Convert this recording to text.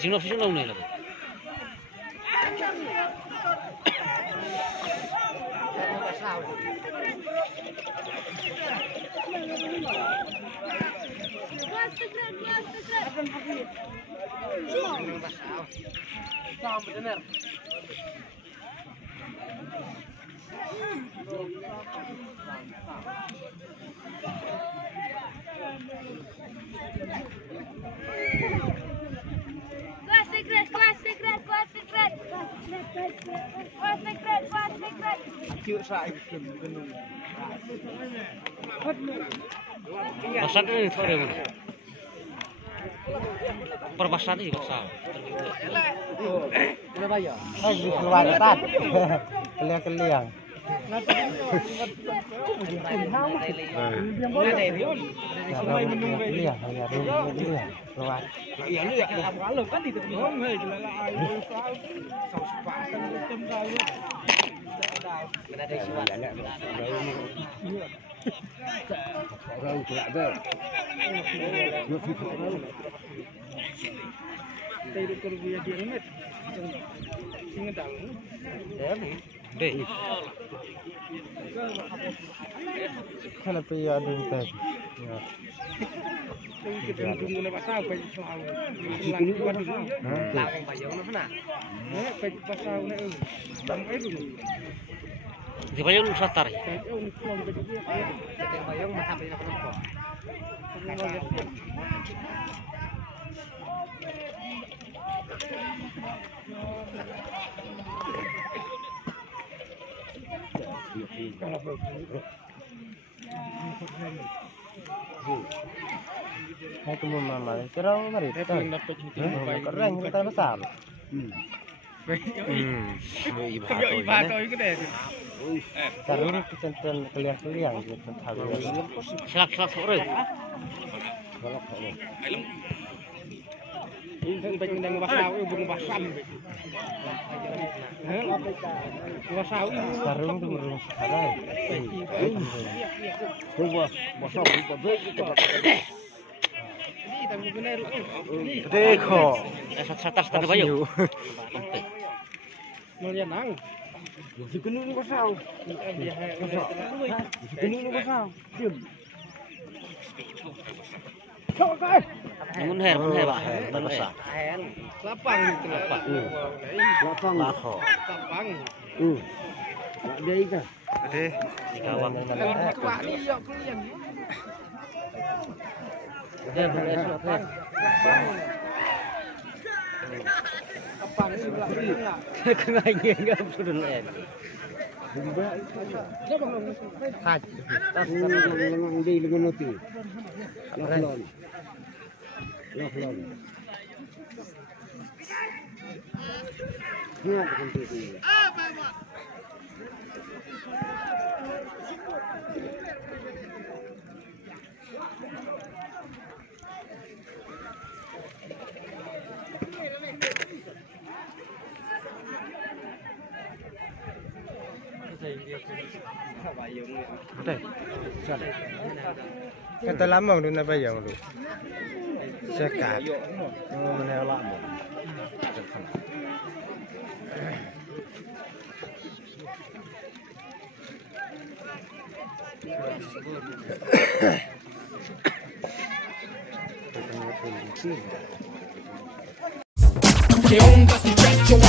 Sino lâu này là masak ini sore mana? Perbasan ini pasal. Kenapa ya? Lagi keluar tan. Keliang-keliang. Kenapa ya ada teh? Kita tunggu nak pasal apa soal. Lawan bayang nak mana? Pasal ni. Sampai dulu. Di bayang satar. Bayang mah sampai nak nampak. Hai tu mama, kira mari. Keren kita besar. Iba tu itu deh. Sarung kecentrun keliang-keliang gitu. Selak-selak sore. Ini baik dengan basau, bunga basam. Basau sarung tu merung sekarang. Bunga basau bunga itu. Dekho. Satar bayang. Melianang. Dikenung basau. Dikenung basau. Diam. Mun her Pak. Besar. Lapang itu lapang. Lapang. Lapang. Ada ikan. Ada di kawang. Kuat ni yo keliang. Dia beresok. Lapang ni belakang. Kena enggak sudah lain. Khaj. Tas lengan di lengan uti. Laflon. Laflon. Niat kunci ini. Ada. Kata lama dulu nak bayang dulu. Sekat. Oh, mana lama. ¿Qué onda si chacho